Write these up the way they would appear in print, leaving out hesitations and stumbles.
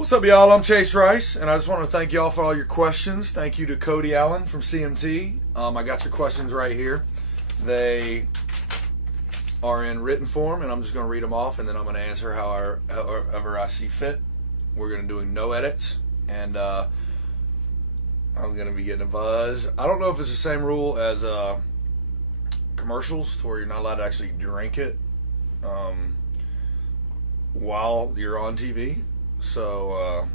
What's up, y'all? I'm Chase Rice, and I just want to thank y'all for all your questions. Thank you to Cody Allen from CMT. I got your questions right here. They are in written form, and I'm just going to read them off, and then I'm going to answer however I see fit. We're going to do no edits, and I'm going to be getting a buzz. I don't know if it's the same rule as commercials, to where you're not allowed to actually drink it while you're on TV. So,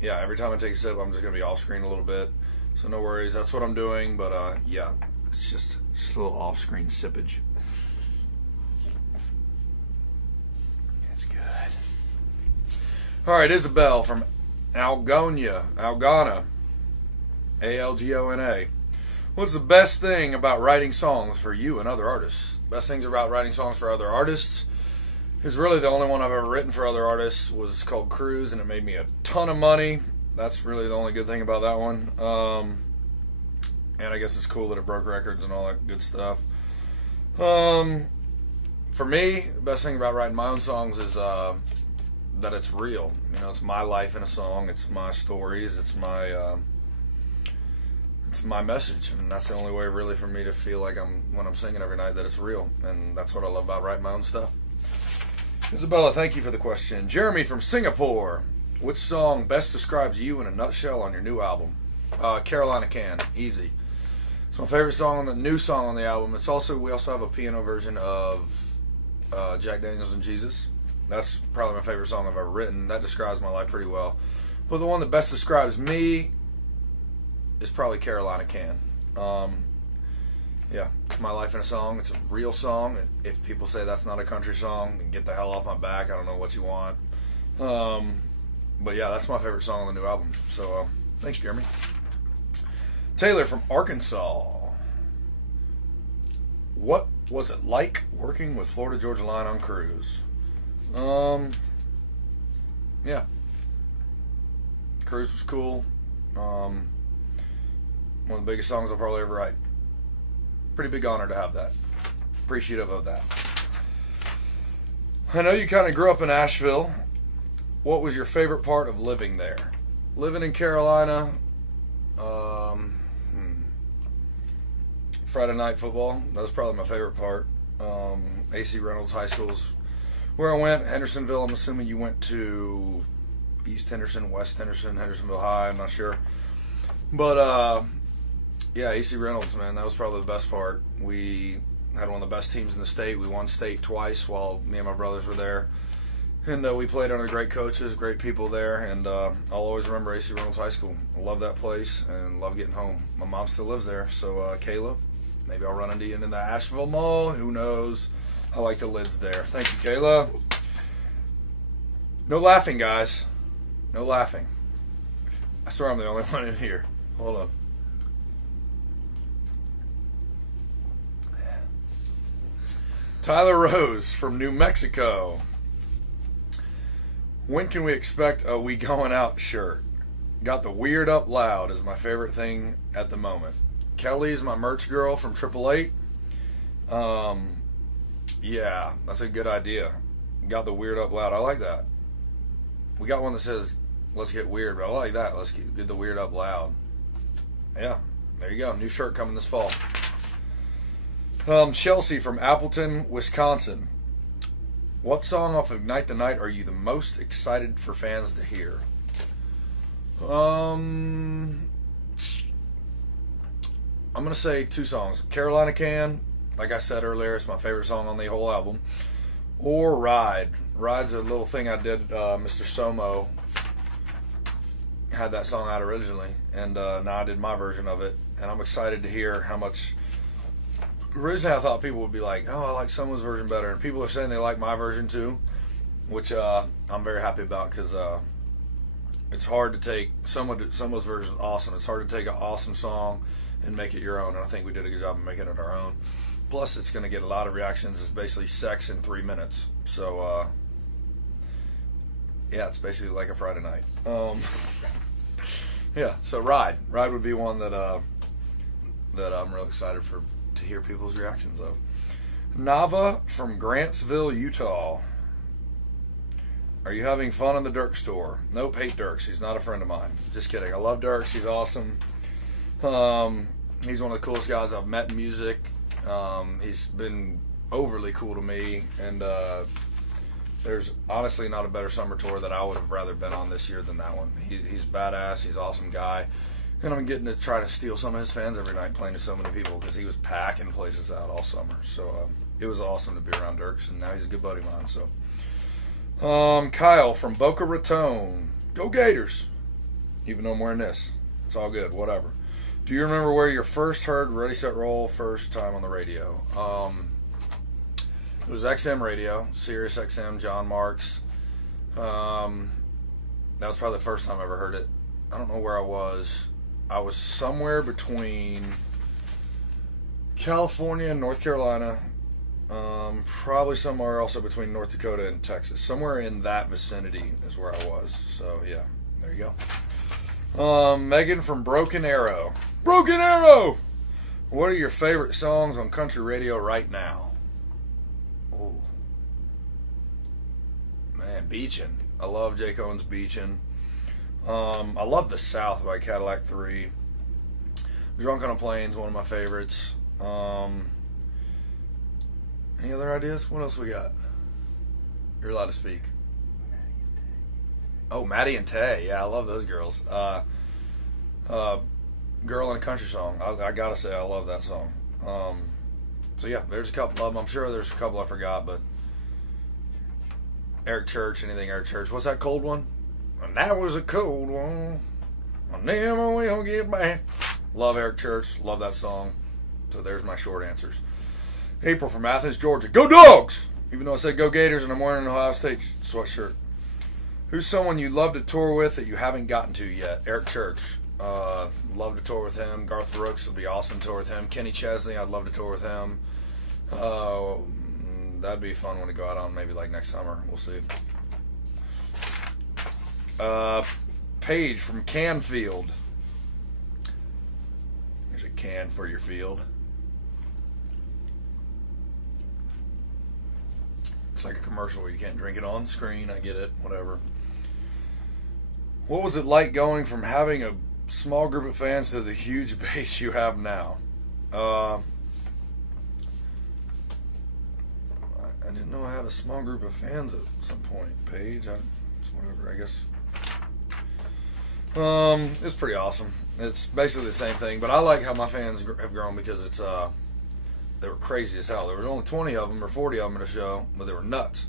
yeah, every time I take a sip, I'm just going to be off screen a little bit. So no worries, that's what I'm doing. But, yeah, it's just a little off screen sippage. That's good. All right, Isabel from Algona, Algona. What's the best thing about writing songs for you and other artists? Best things about writing songs for other artists is really the only one I've ever written for other artists was called Cruise, and it made me a ton of money. That's really the only good thing about that one. And I guess it's cool that it broke records and all that good stuff. For me, the best thing about writing my own songs is that it's real. You know, it's my life in a song. It's my stories. It's my message, and that's the only way really for me to feel like when I'm singing every night that it's real, and that's what I love about writing my own stuff. Isabella, thank you for the question. Jeremy from Singapore. Which song best describes you in a nutshell on your new album? Carolina Can. Easy. It's my favorite song on the new song on the album. We also have a piano version of Jack Daniels and Jesus. That's probably my favorite song I've ever written. That describes my life pretty well. But the one that best describes me is probably Carolina Can. Yeah, it's my life in a song. It's a real song. If people say that's not a country song, then get the hell off my back. I don't know what you want. But yeah, that's my favorite song on the new album. So thanks, Jeremy. Taylor from Arkansas. What was it like working with Florida Georgia Line on Cruise? Yeah. Cruise was cool. One of the biggest songs I'll probably ever write. Pretty big honor to have that. Appreciative of that. I know you kind of grew up in Asheville. What was your favorite part of living there? Living in Carolina, Friday night football. That was probably my favorite part. AC Reynolds High School's where I went. Hendersonville, I'm assuming you went to East Henderson, West Henderson, Hendersonville High. I'm not sure. But, yeah, AC Reynolds, man, that was probably the best part. We had one of the best teams in the state. We won state twice while me and my brothers were there. And we played under great coaches, great people there. And I'll always remember AC Reynolds High School. I love that place and love getting home. My mom still lives there. So, Kayla, maybe I'll run into you in the Asheville Mall. Who knows? I like the lids there. Thank you, Kayla. No laughing, guys. No laughing. I swear I'm the only one in here. Hold on. Tyler Rose from New Mexico. When can we expect a We Going Out shirt? Got the Weird Up Loud is my favorite thing at the moment. Kelly's my merch girl from 888. Yeah, that's a good idea. Got the Weird Up Loud. I like that. We got one that says, let's get weird, but I like that. Let's get the Weird Up Loud. Yeah, there you go. New shirt coming this fall. Chelsea from Appleton, Wisconsin. What song off Ignite the Night are you the most excited for fans to hear? I'm going to say two songs. Carolina Can, like I said earlier, it's my favorite song on the whole album. Or Ride. Ride's a little thing I did. Mr. Somo had that song out originally, and now I did my version of it. And I'm excited to hear how much... Originally, I thought people would be like, oh, I like someone's version better. And people are saying they like my version too, which I'm very happy about because it's hard to take someone's version is awesome. It's hard to take an awesome song and make it your own. And I think we did a good job of making it our own. Plus, it's going to get a lot of reactions. It's basically sex in 3 minutes. So, yeah, it's basically like a Friday night. Yeah, so Ride would be one that I'm real excited to hear people's reactions of. Nava from Grantsville, Utah. Are you having fun in the Dirk store? Nope, hate Dirks. He's not a friend of mine. Just kidding. I love Dirks. He's awesome. He's one of the coolest guys I've met in music. He's been overly cool to me, and there's honestly not a better summer tour that I would have rather been on this year than that one. He's badass. He's an awesome guy. And I'm getting to try to steal some of his fans every night playing to so many people because he was packing places out all summer. So it was awesome to be around Dirks, and now he's a good buddy of mine. So Kyle from Boca Raton. Go Gators! Even though I'm wearing this. It's all good. Whatever. Do you remember where you first heard Ready, Set, Roll first time on the radio? It was XM radio, Sirius XM, John Marks. That was probably the first time I ever heard it. I don't know where I was. I was somewhere between California and North Carolina. Probably somewhere also between North Dakota and Texas. Somewhere in that vicinity is where I was. So, yeah, there you go. Megan from Broken Arrow. Broken Arrow! What are your favorite songs on country radio right now? Oh, man, Beachin'. I love Jake Owens' Beachin'. I love The South by Cadillac 3. Drunk on a Plane's one of my favorites. Any other ideas? What else we got? You're allowed to speak. Oh, Maddie and Tay. Yeah, I love those girls. Girl in a Country Song. I gotta say, I love that song. So yeah, there's a couple of them. I'm sure there's a couple I forgot, but Eric Church, anything Eric Church. What's that cold one? And that was a cold one. I never will get back. Love Eric Church. Love that song. So there's my short answers. April from Athens, Georgia. Go Dogs! Even though I said go Gators and I'm wearing an Ohio State sweatshirt. Who's someone you love to tour with that you haven't gotten to yet? Eric Church. Love to tour with him. Garth Brooks would be awesome to tour with him. Kenny Chesney, I'd love to tour with him. That'd be a fun one to go out on maybe like next summer. We'll see. Paige from Canfield. Here's a can for your field. It's like a commercial where you can't drink it on screen. I get it. Whatever. What was it like going from having a small group of fans to the huge base you have now? I didn't know I had a small group of fans at some point. Paige, it's whatever, I guess. It's pretty awesome. It's basically the same thing, but I like how my fans have grown because it's they were crazy as hell. There was only 20 of them or 40 of them at a show, but they were nuts.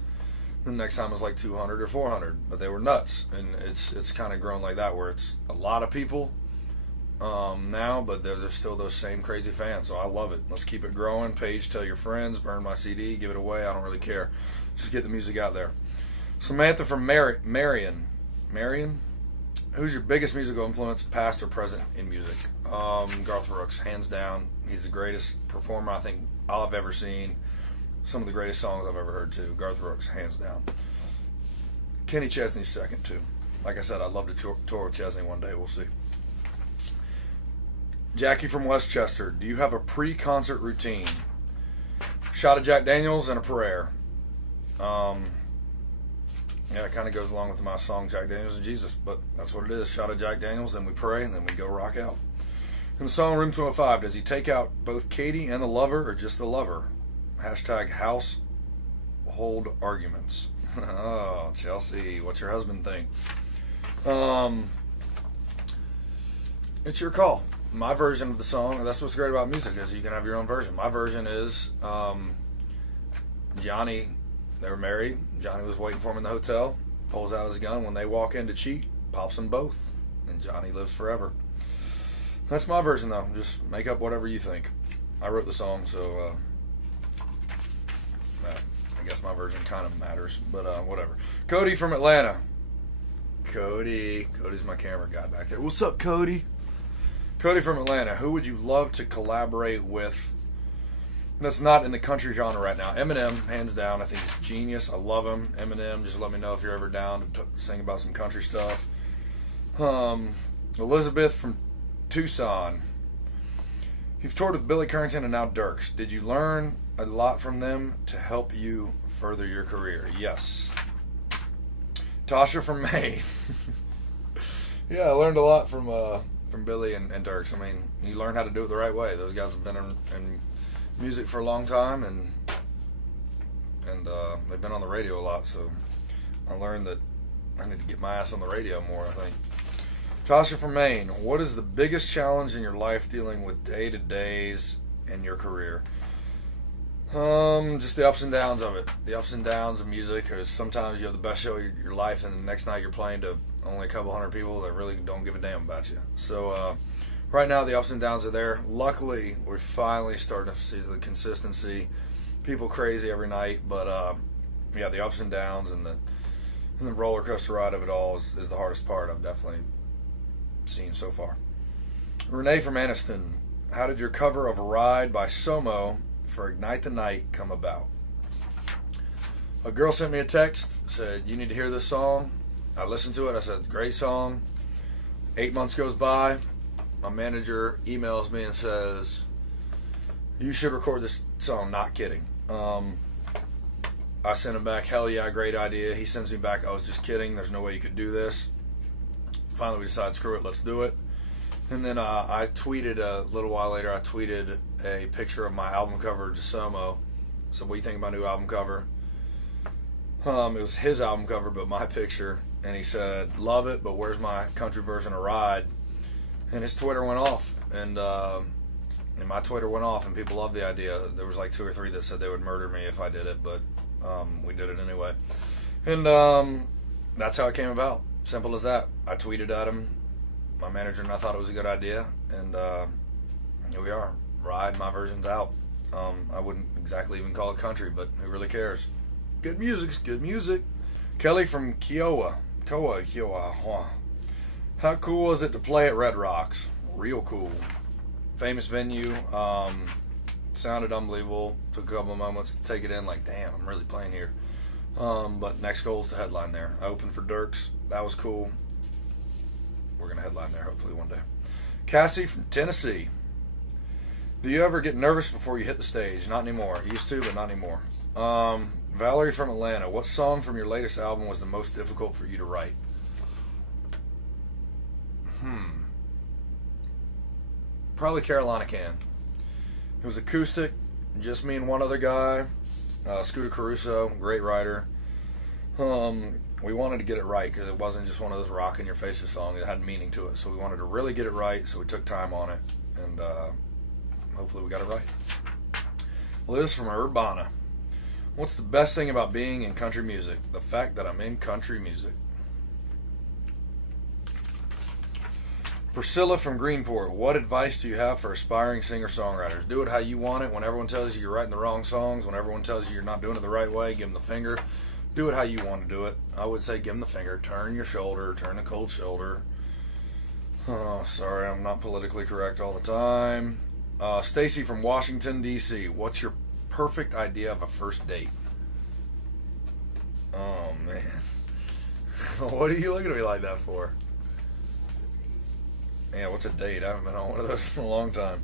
The next time it was like 200 or 400, but they were nuts, and it's kind of grown like that where it's a lot of people now, but there's still those same crazy fans. So I love it. Let's keep it growing. Paige, tell your friends, burn my CD, give it away. I don't really care. Just get the music out there. Samantha from Marion. Who's your biggest musical influence, past or present, in music? Garth Brooks, hands down. He's the greatest performer I think I've ever seen. Some of the greatest songs I've ever heard too. Garth Brooks, hands down. Kenny Chesney's second too. Like I said, I'd love to tour with Chesney one day. We'll see. Jackie from Westchester. Do you have a pre-concert routine? Shot of Jack Daniels and a prayer. Yeah, it kind of goes along with my song Jack Daniels and Jesus, but that's what it is. Shot of Jack Daniels, then we pray, and then we go rock out. In the song Room 205, does he take out both Katie and the lover, or just the lover? Hashtag household arguments. Oh, Chelsea, what's your husband think? It's your call. My version of the song, and that's what's great about music, is you can have your own version. My version is Johnny, they were married. Johnny was waiting for him in the hotel, pulls out his gun. When they walk in to cheat, pops them both, and Johnny lives forever. That's my version, though. Just make up whatever you think. I wrote the song, so I guess my version kind of matters, but whatever. Cody from Atlanta. Cody's my camera guy back there. What's up, Cody? Cody from Atlanta. Who would you love to collaborate with that's not in the country genre right now? Eminem, hands down. I think he's genius. I love him. Eminem, just let me know if you're ever down to sing about some country stuff. Elizabeth from Tucson. You've toured with Billy Currington and now Dirks. Did you learn a lot from them to help you further your career? Yes. Tasha from Maine. Yeah, I learned a lot from Billy and Dirks. I mean, you learn how to do it the right way. Those guys have been in music for a long time, and they've been on the radio a lot. So I learned that I need to get my ass on the radio more, I think. Tasha from Maine. What is the biggest challenge in your life dealing with day-to-days in your career? Just the ups and downs of it. The ups and downs of music, because sometimes you have the best show of your life, and the next night you're playing to only a couple hundred people that really don't give a damn about you. So right now the ups and downs are there. Luckily, we're finally starting to see the consistency. People crazy every night, but yeah, the ups and downs and the roller coaster ride of it all is the hardest part I've definitely seen so far. Renee from Anniston. How did your cover of Ride by Somo for Ignite the Night come about? A girl sent me a text, said, you need to hear this song. I listened to it. I said, great song. 8 months goes by. My manager emails me and says, you should record this song. Not kidding. I sent him back, hell yeah, great idea. He sends me back, I was just kidding. There's no way you could do this. Finally, we decided, screw it, let's do it. And then I tweeted a little while later, I tweeted a picture of my album cover to Somo. So what do you think of my new album cover? It was his album cover, but my picture. And he said, love it, but where's my country version of Ride? And his Twitter went off. And my Twitter went off, and people loved the idea. There was like 2 or 3 that said they would murder me if I did it, but we did it anyway. And that's how it came about. Simple as that. I tweeted at him. My manager and I thought it was a good idea, and here we are. Ride, my version's out. I wouldn't exactly even call it country, but who really cares? Good music's good music. Kelly from Kiowa. How cool was it to play at Red Rocks? Real cool. Famous venue. Sounded unbelievable. Took a couple of moments to take it in, like, damn, I'm really playing here. But next goal is the headline there. I opened for Dirks. That was cool. We're going to headline there hopefully one day. Cassie from Tennessee. Do you ever get nervous before you hit the stage? Not anymore. Used to, but not anymore. Valerie from Atlanta. What song from your latest album was the most difficult for you to write? Probably Carolina Can. It was acoustic, just me and one other guy. Scooter Caruso, great writer. We wanted to get it right because it wasn't just one of those rock in your faces songs. It had meaning to it, so we wanted to really get it right. So we took time on it, and hopefully we got it right. Liz from Urbana. What's the best thing about being in country music? The fact that I'm in country music. Priscilla from Greenport. What advice do you have for aspiring singer-songwriters? Do it how you want it. When everyone tells you you're writing the wrong songs, when everyone tells you you're not doing it the right way, give them the finger. Do it how you want to do it. I would say give them the finger. Turn your shoulder. Turn the cold shoulder. Oh, sorry, I'm not politically correct all the time. Stacy from Washington, D.C. What's your perfect idea of a first date? Oh, man. What are you looking at me like that for? Yeah, what's a date? I haven't been on one of those for a long time.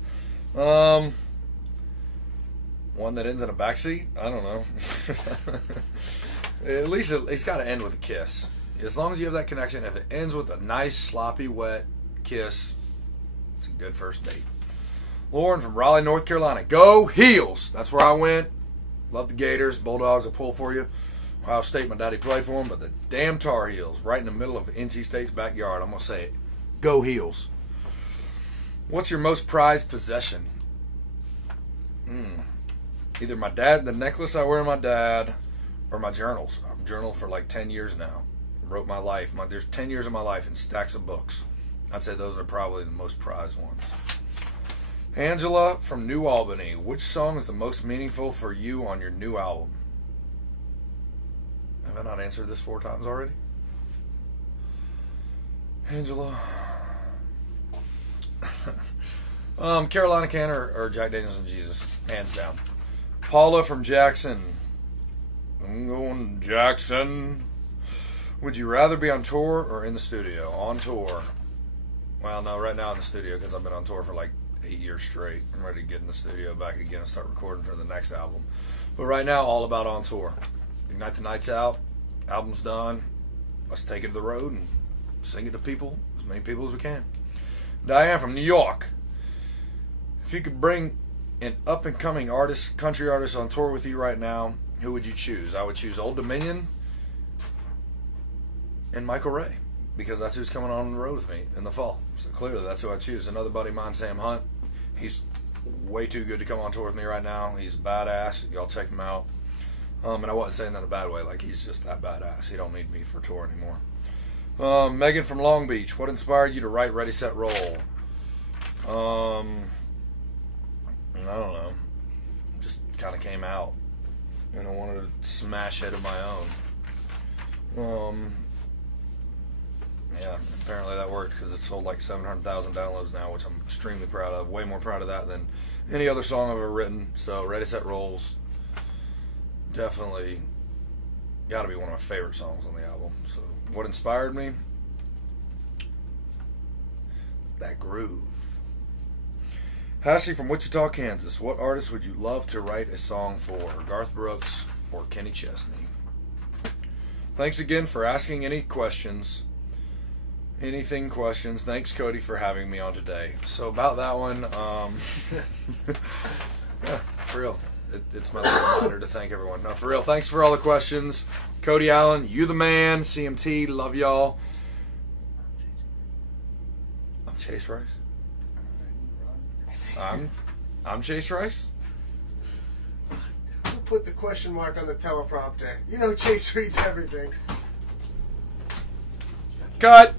One that ends in a backseat? I don't know. At least it's got to end with a kiss. As long as you have that connection, if it ends with a nice, sloppy, wet kiss, it's a good first date. Lauren from Raleigh, North Carolina. Go Heels! That's where I went. Love the Gators. Bulldogs will pull for you. Ohio State, my daddy played for them, but the damn Tar Heels, right in the middle of NC State's backyard. I'm going to say it. Go Heels. What's your most prized possession? Either my dad, the necklace I wear to my dad, or my journals. I've journaled for like 10 years now. Wrote my life. There's 10 years of my life in stacks of books. I'd say those are probably the most prized ones. Angela from New Albany. Which song is the most meaningful for you on your new album? Have I not answered this 4 times already? Angela. Carolina Can or Jack Daniels and Jesus, hands down. Paula from Jackson. I'm going Jackson. Would you rather be on tour or in the studio? On tour. Well, no, right now in the studio because I've been on tour for like 8 years straight. I'm ready to get in the studio back again and start recording for the next album. But right now, all about on tour. Ignite the Night's out. Album's done. let's take it to the road and sing it to people, as many people as we can. Diane from New York. If you could bring an up-and-coming artist, country artist on tour with you right now, who would you choose? I would choose Old Dominion and Michael Ray, because that's who's coming on the road with me in the fall. So clearly that's who I choose. Another buddy of mine, Sam Hunt. He's way too good to come on tour with me right now. He's badass. Y'all check him out. And I wasn't saying that in a bad way. Like, he's just that badass. He don't need me for tour anymore. Megan from Long Beach. What inspired you to write Ready, Set, Roll? I don't know. Just kind of came out. And I wanted to smash hit of my own. Yeah, apparently that worked, because it's sold like 700,000 downloads now, which I'm extremely proud of. Way more proud of that than any other song I've ever written. So Ready, Set, Rolls, definitely got to be one of my favorite songs on the album. So what inspired me? That groove. Hassie from Wichita, Kansas. What artist would you love to write a song for? Garth Brooks or Kenny Chesney? Thanks again for asking any questions. Anything questions. Thanks, Cody, for having me on today. So about that one, yeah, for real. It's my little reminder to thank everyone. No, for real, thanks for all the questions. Cody Allen, you the man. CMT, love y'all. I'm Chase Rice. I'm Chase Rice. Who put the question mark on the teleprompter? You know Chase reads everything. Cut.